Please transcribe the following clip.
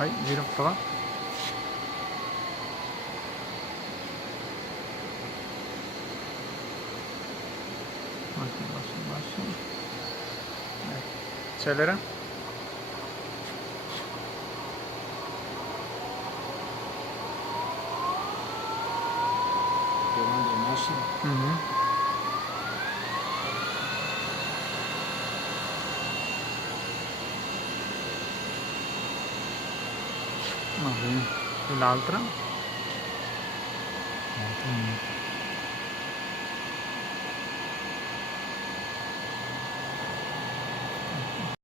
Vai, gira, prova. Basso. Accelera. Comando massimo. Va bene. E l'altra?